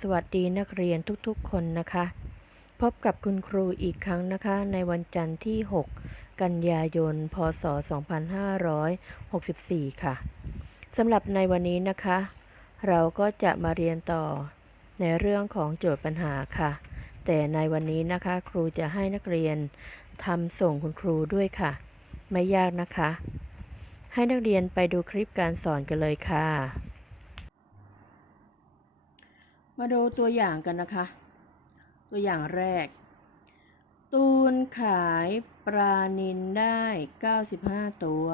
สวัสดีนักเรียนทุกๆคนนะคะ พบกับคุณครูอีกครั้งนะคะ ในวันจันทร์ที่ 6 กันยายน พศ 2564 ค่ะสำหรับในวันนี้นะคะ เราก็จะมาเรียนต่อในเรื่องของโจทย์ปัญหาค่ะ แต่ในวันนี้นะคะ ครูจะให้นักเรียนทำส่งคุณครูด้วยค่ะ ไม่ยากนะคะ ให้นักเรียนไปดูคลิปการสอนกันเลยค่ะ มาดูตัวอย่างกันนะคะ ตัวอย่างแรก ตูนขายปลานินได้ 95 ตัว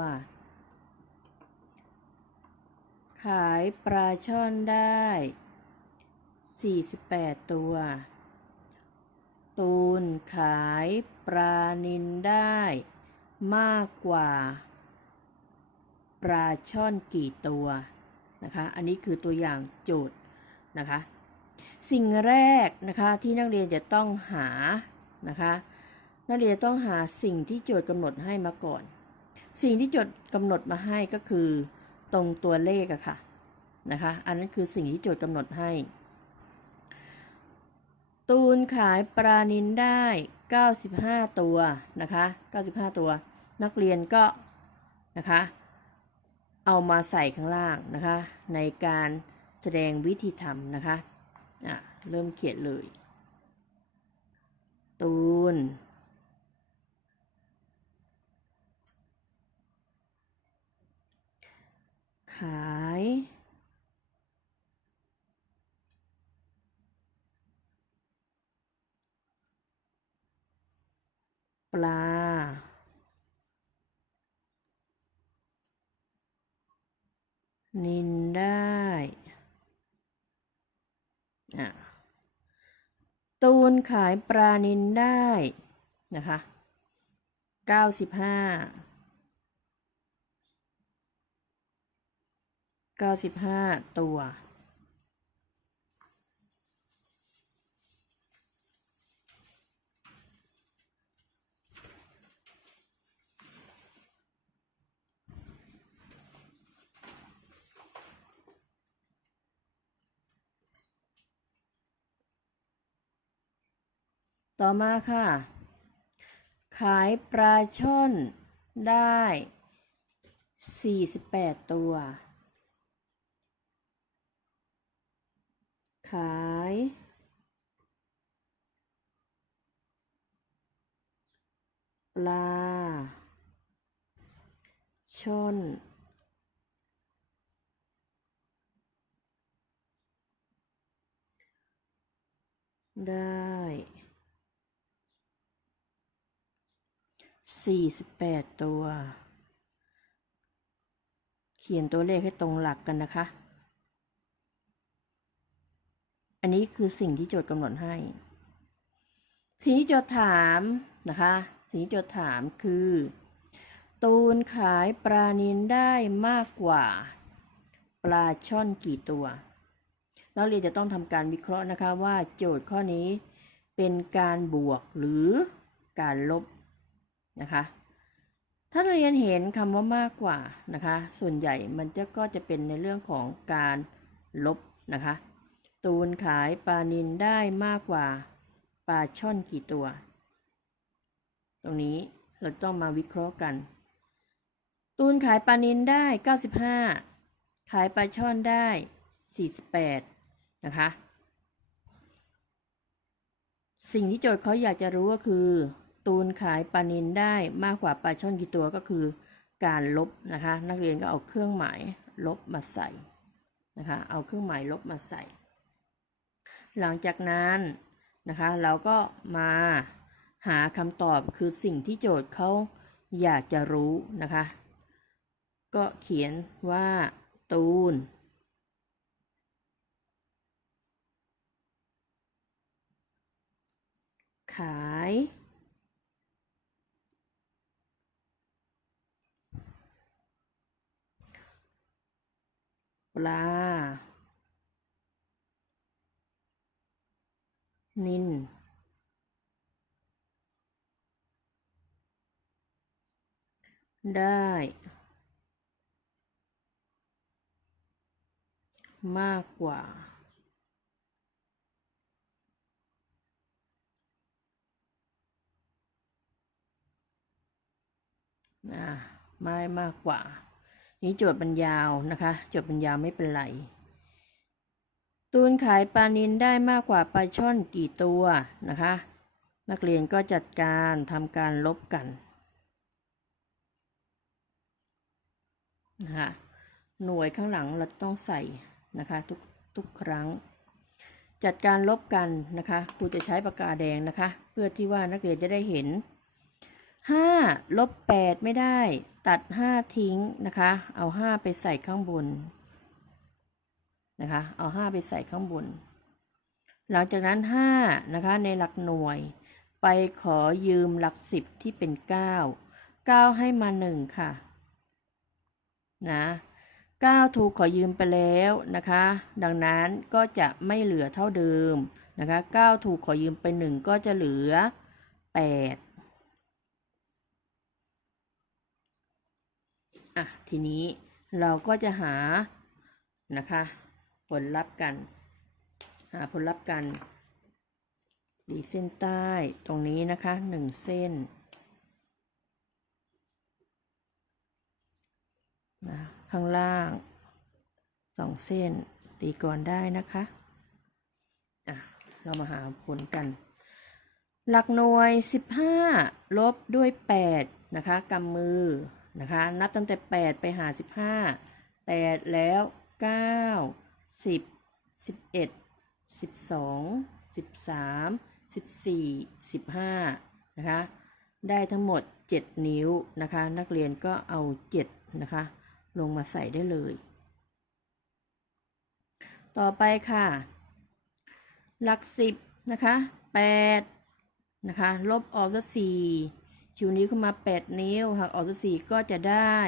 ขายปลาช่อนได้ 48 ตัว ตูนขายปลานินได้มากกว่าปลาช่อนกี่ตัวนะคะ อันนี้คือตัวอย่างโจทย์นะคะ สิ่งแรกนะคะที่นักเรียนจะต้องหานะคะนักเรียนต้องหาสิ่งที่โจทย์กำหนดให้มาก่อน สิ่งที่โจทย์กำหนดมาให้ก็คือตรงตัวเลขอะค่ะนะคะอันนั้นคือสิ่งที่โจทย์กำหนดให้ ตูนขายปลานินได้ 95 ตัวนะคะ95 ตัว นักเรียนก็นะคะเอามาใส่ข้างล่างนะคะในการแสดงวิธีทำนะคะ อะเริ่มเขียนเลย ตูน ขาย ปลา นินได้ ตูนขายปลานินได้นะคะเก้าสิบห้าเก้าสิบห้าตัว ต่อมาค่ะ ขายปลาช่อนได้ 48 ตัว ขายปลาช่อนได้ สี่สิบแปดตัว เขียนตัวเลขให้ตรงหลักกันนะคะ อันนี้คือสิ่งที่โจทย์กำหนดให้ สิ่งที่โจทย์ถามนะคะ สิ่งที่โจทย์ถามคือ ตูนขายปลานินได้มากกว่า ปลาช่อนกี่ตัวนักเรียนจะต้องทำการวิเคราะห์นะคะว่าโจทย์ข้อนี้เป็นการบวกหรือการลบ นะคะ ถ้านเรียนเห็นคำว่ามากกว่านะคะ ส่วนใหญ่มันจะก็จะเป็นในเรื่องของการลบนะคะ ตูนขายปลานินได้มากกว่าปลาช่อนกี่ตัว ตรงนี้เราต้องมาวิเคราะห์กัน ตูนขายปลานินได้ 95 ขายปลาช่อนได้ 48 นะคะ สิ่งที่โจทย์เขาอยากจะรู้ก็คือ ตูนขายปลานินได้มากกว่าปลาช่อนกี่ตัวก็คือการลบนะคะ นักเรียนก็เอาเครื่องหมายลบมาใส่นะคะ เอาเครื่องหมายลบมาใส่ หลังจากนั้นนะคะ เราก็มาหาคำตอบคือสิ่งที่โจทย์เขาอยากจะรู้นะคะ ก็เขียนว่าตูน ขาย ปลา นินได้ มากกว่า อ่า ไม่มากกว่า นี้โจทย์บรรยาวนะคะ โจทย์บรรยาวไม่เป็นไร ตูนขายปลานินได้มากกว่าปลาช่อนกี่ตัวนะคะ นักเรียนก็จัดการทำการลบกันนะคะหน่วยข้างหลังเราต้องใส่นะคะทุกทุกครั้ง จัดการลบกันนะคะครูจะใช้ปากกาแดงนะคะ เพื่อที่ว่านักเรียนจะได้เห็น 5 ลบ 8 ไม่ได้ ตัด 5 ทิ้งนะคะ เอา 5 ไปใส่ข้างบนนะคะ เอา 5 ไปใส่ข้างบน หลังจากนั้น 5 นะคะ ในหลักหน่วย ไปขอยืมหลัก 10 ที่เป็น 9 9 ให้มา 1 ค่ะ นะ9ถูกขอยืมไปแล้วนะคะ ดังนั้นก็จะไม่เหลือเท่าเดิมนะคะ9ถูกขอยืมไป 1 ก็จะเหลือ 8 อะทีนี้เราก็จะหานะคะ ผลลัพธ์กัน หาผลลัพธ์กันดีเส้นใต้ตรงนี้นะคะหนึ่งเส้นนะข้างล่างสองเส้นตีก่อนได้นะคะอะเรามาหาผลกัน หลักหน่วย 15 ลบด้วย 8 นะคะกำมือ นะคะ นับตั้งแต่ 8 ไปหา 15 8 แล้ว 9 10 11 12 13 14 15 นะคะ ได้ทั้งหมด 7 นิ้วนะคะ นักเรียนก็เอา 7 นะคะ ลงมาใส่ได้เลย ต่อไปค่ะ หลัก 10 นะคะ 8 นะคะ ลบออกซะ4 ชูนิ้วขึ้นมา 8 นิ้วหักออกซะ4ก็จะได้ 4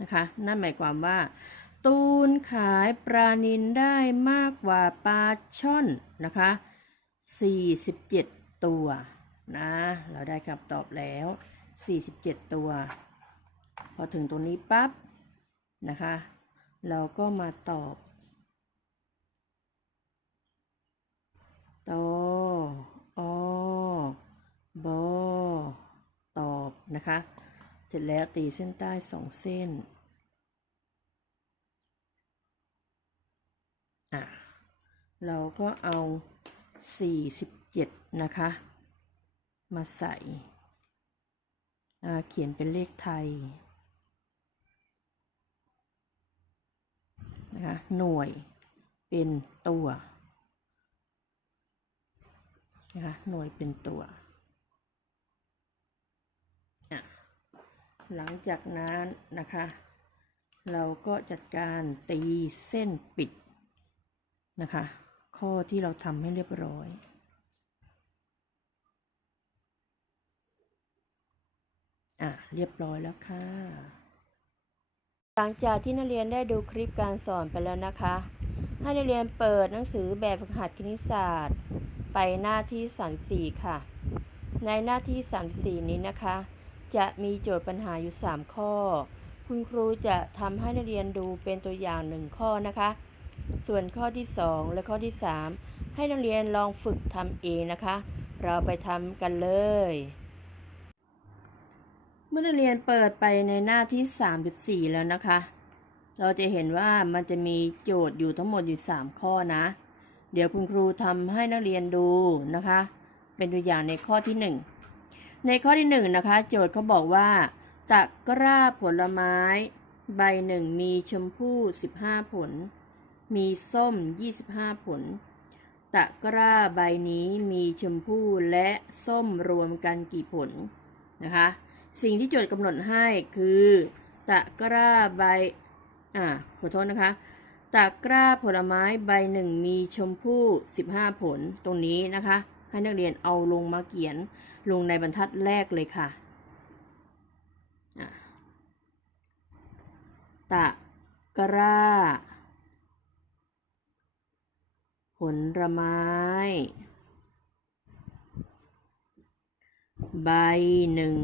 นะคะนั่นหมายความว่า ตูนขายปลานินได้มากกว่าปลาช่อนนะคะ 47 ตัวนะเราได้คำตอบแล้ว 47 ตัว พอถึงตรงนี้ปั๊บนะคะ เราก็มาตอบ ตอออบอตอบนะคะ เสร็จแล้วตีเส้นใต้สองเส้น อะ เราก็เอา 47 นะคะ มาใส่เขียนเป็นเลขไทย นะคะ หน่วยเป็นตัว นะคะหน่วยเป็นตัวหลังจากนั้นนะคะ เราก็จัดการตีเส้นปิดนะคะ ข้อที่เราทำให้เรียบร้อยอะเรียบร้อยแล้วค่ะ หลังจากที่นักเรียนได้ดูคลิปการสอนไปแล้วนะคะ ให้นักเรียนเปิดหนังสือแบบฝึกหัดคณิตศาสตร์ ไปหน้าที่34ค่ะ ในหน้าที่34นี้นะคะ จะมีโจทย์ปัญหาอยู่3ข้อ คุณครูจะทำให้นักเรียนดูเป็นตัวอย่างหนึ่งข้อนะคะ ส่วนข้อที่2และข้อที่3ให้นักเรียนลองฝึกทำเองนะคะ เราไปทำกันเลย เมื่อนักเรียนเปิดไปในหน้าที่34แล้วนะคะ เราจะเห็นว่ามันจะมีโจทย์อยู่ทั้งหมดอยู่3ข้อนะ เดี๋ยวคุณครูทำให้นักเรียนดูนะคะ เป็นตัวอย่างในข้อที่ 1 ในข้อที่1นะคะ โจทย์เขาบอกว่าตะกร้าผลไม้ ใบหนึ่งมีชมพู่ 15 ผล มีส้ม 25 ผล ตะกร้าใบนี้มีชมพู่และส้มรวมกันกี่ผลนะคะ สิ่งที่โจทย์กำหนดให้คือ ตะกร้าใบ อ่าขอโทษนะคะ ตะกร้าผลไม้ใบหนึ่งมีชมพู่15 ผลตรงนี้นะคะ ให้นักเรียนเอาลงมาเขียนลงในบรรทัดแรกเลยค่ะ ตะกร้า ผลไม้ ใบหนึ่ง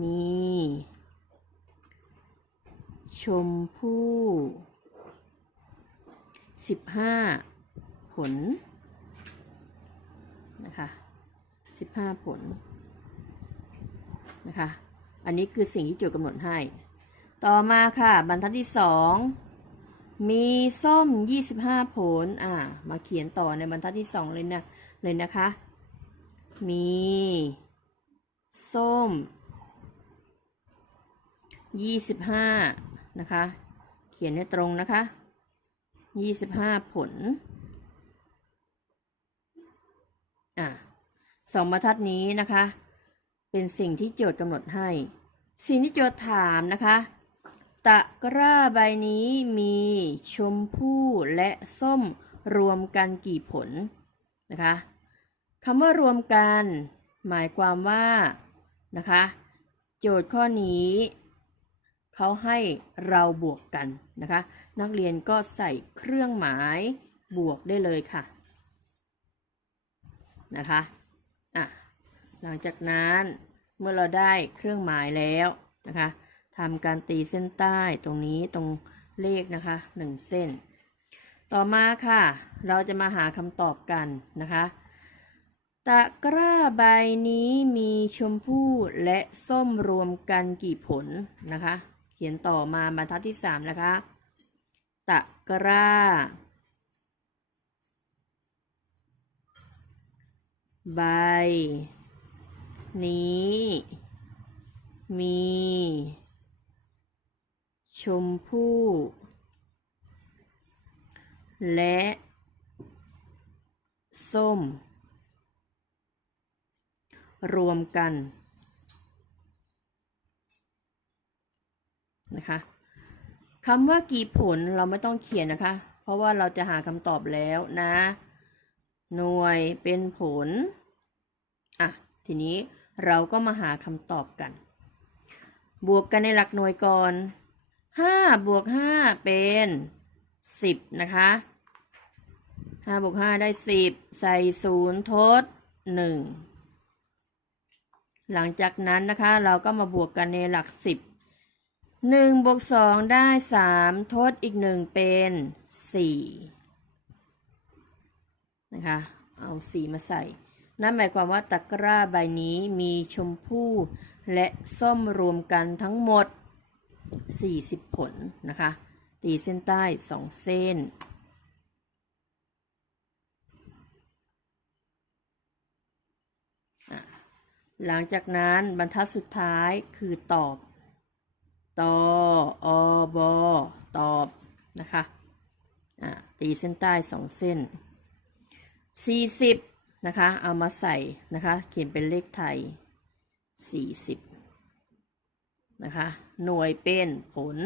มี ชมพู่สิบห้าผล นะคะสิบห้าผล นะคะ อันนี้คือสิ่งที่โจทย์กำหนดให้ ต่อมาค่ะ บรรทัดที่สองมีส้ม 25 ผล อ่า มาเขียนต่อในบรรทัดที่สองเลยนะ เลยนะคะ มี ส้ม 25นะคะ เขียนให้ตรงนะคะ25ผล อะสองบรรทัดนี้นะคะ เป็นสิ่งที่โจทย์กำหนดให้ สิ่งที่โจทย์ถามนะคะ ตะกร้าใบนี้มีชมพู่และส้มรวมกันกี่ผลนะคะคำว่ารวมกัน หมายความว่านะคะ โจทย์ข้อนี้ เขาให้เราบวกกันนะคะ นักเรียนก็ใส่เครื่องหมายบวกได้เลยค่ะนะคะอะหลังจากนั้นเมื่อเราได้เครื่องหมายแล้วนะคะทำการตีเส้นใต้ตรงนี้ตรงเลขนะคะหนึ่งเส้น ต่อมาค่ะ เราจะมาหาคำตอบกันนะคะตะกร้าใบนี้มีชมพู่และส้มรวมกันกี่ผลนะคะ ขียนต่อมาบรรทัดที่สามนะคะ ตะกร้า ใบ นี้ มี ชมพู่ และ ส้ม รวมกัน นะคะคำว่ากี่ผลเราไม่ต้องเขียนนะคะ เพราะว่าเราจะหาคำตอบแล้วนะ หน่วยเป็นผล อะ ทีนี้เราก็มาหาคำตอบกัน บวกกันในหลักหน่วยก่อน5บวก5เป็น 10 นะคะ5บวก5ได้ 10 ใส่0ทด 1 หลังจากนั้นนะคะเราก็มาบวกกันในหลัก 10 1บวก2ได้3ทดอีก1เป็น4นะคะ เอา4มาใส่ นั่นหมายความว่าตะกร้าใบนี้มีชมพู่และส้มรวมกันทั้งหมด 40 ผลนะคะ ตีเส้นใต้2เส้น หลังจากนั้นบรรทัดสุดท้ายคือตอบ ตออบอตอบนะคะตีเส้นใต้2เส้น 40 นะคะ เอามาใส่นะคะ เขียนเป็นเลขไทย 40 นะคะ หน่วยเป็นผล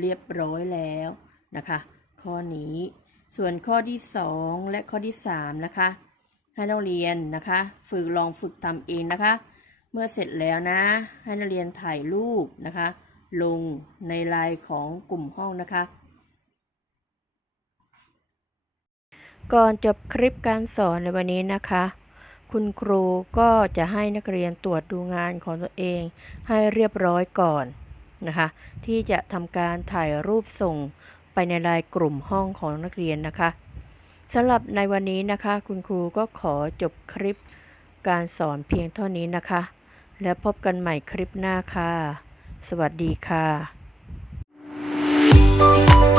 เรียบร้อยแล้วนะคะ ข้อนี้ส่วนข้อที่ 2 และข้อที่ 3 นะคะ ให้นักเรียนนะคะ ฝึกลองฝึกทำเองนะคะ เมื่อเสร็จแล้วนะ ให้นักเรียนถ่ายรูปนะคะ ลงในไลน์ของกลุ่มห้องนะคะ ก่อนจบคลิปการสอนในวันนี้นะคะ คุณครูก็จะให้นักเรียนตรวจดูงานของตัวเอง ให้เรียบร้อยก่อนนะคะ ที่จะทำการถ่ายรูปส่งไปในไลน์กลุ่มห้องของนักเรียนนะคะ สำหรับในวันนี้นะคะ คุณครูก็ขอจบคลิปการสอนเพียงเท่านี้นะคะ แล้วพบกันใหม่คลิปหน้าค่ะ สวัสดีค่ะ